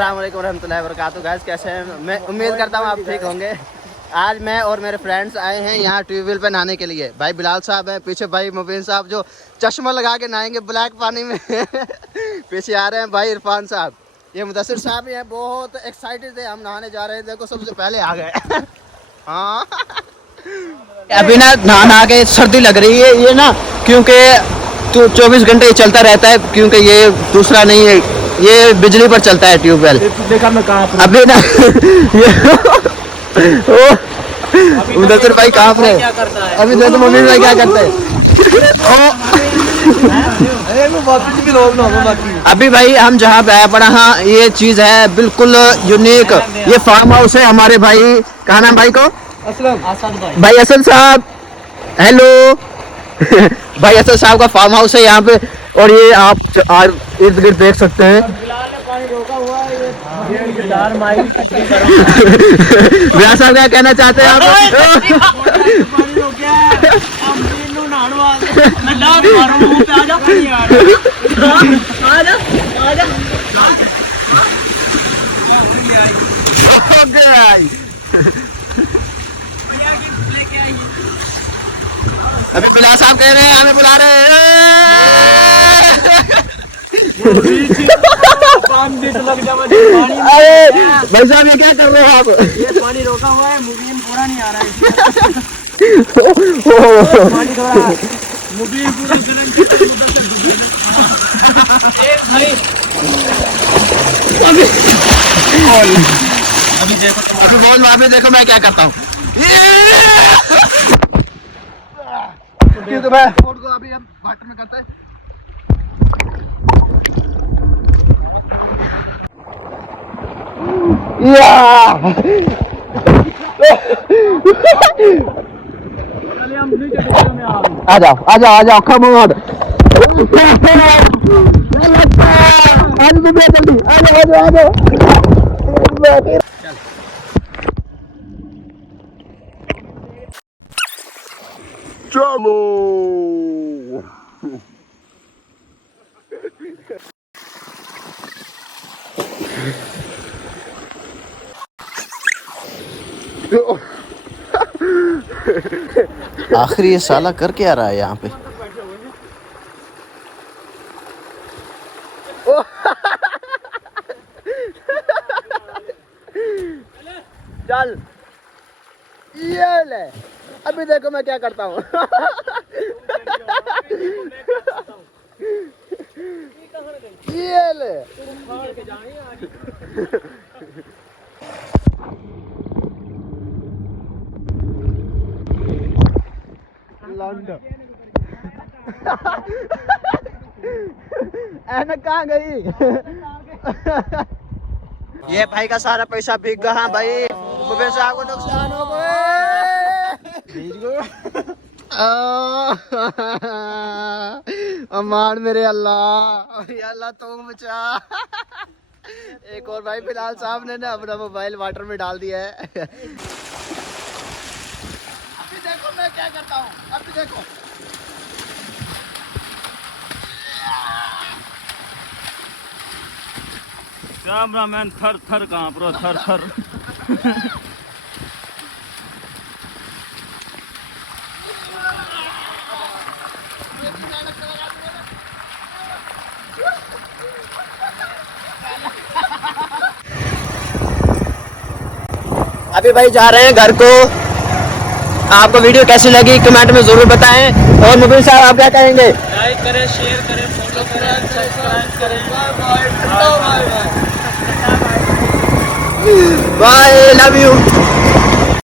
अस्सलाम वालेकुम रहमतुल्लाहि व बरकातहू। गाइस कैसे हैं? मैं उम्मीद करता हूँ आप ठीक होंगे। आज मैं और मेरे फ्रेंड्स आए हैं यहाँ ट्यूबवेल पे नहाने के लिए। भाई बिलाल साहब हैं, पीछे भाई मुबीन साहब जो चश्मा लगा के नहाएंगे ब्लैक पानी में पीछे आ रहे हैं भाई इरफान साहब, ये मुदस्सिर साहब हैं। बहुत एक्साइटेड थे, हम नहाने जा रहे हैं। देखो सबसे पहले आ गए हाँ अभी ना नहा के सर्दी लग रही है ये ना, क्योंकि तो 24 घंटे चलता रहता है, क्योंकि ये दूसरा नहीं है, ये बिजली पर चलता है ट्यूबवेल। देखा मैं कहाँ अभी ना मुदस्सिर भाई कहाँ पर है? अभी देखो मम्मी भाई क्या करते हैं। अभी भाई हम जहाँ पे आए पड़ा, हाँ ये चीज है बिल्कुल यूनिक। ये फार्म हाउस है हमारे भाई, कहा नाम भाई को? भाई असद साहब, हेलो भाई असद साहब का फार्म हाउस है यहाँ पे। और ये आप इर्द गिर्द देख सकते हैं। भैया साहब क्या कहना चाहते हैं आप? अभी बिलाल साहब कह रहे हैं हमें बुला रहे हैं। अरे भाई साहब ये क्या कर रहे हो आप? ये पानी रोका हुआ है, मुबीन पूरा नहीं आ रहा है। पानी थोड़ा मुबीन पूरा अभी देखो, अभी बोल अभी देखो मैं क्या करता हूँ। क्योंकि मैं बोर्ड को अभी हम वाटर में करते हैं। आ जाओ आ जाओ आ जाओ, कम ऑन जल्दी आ जाओ आ जाओ आ जाओ। चलो आखिर ये साला कर क्या रहा है यहाँ पे? चल ये ले, अभी देखो मैं क्या करता हूँ। ये ले ऐनक कहाँ गई? ये भाई का सारा पैसा बिक गया भाई, मुबीन साहब को नुकसान हो गए। अमान मेरे अल्लाह, अल्लाह तो बचा। एक और भाई बिलाल साहब ने ना अपना मोबाइल वाटर में डाल दिया है। अभी देखो मैं क्या करता हूँ, अभी देखो। कैमरामैन थर थर कांप रहा, थर थर। अभी भाई जा रहे हैं घर को। आपको वीडियो कैसी लगी कमेंट में जरूर बताएं। और मुबीन साहब आप क्या कहेंगे? लाइक करें, शेयर करें, फॉलो करें, सब्सक्राइब करें। Bye, love you.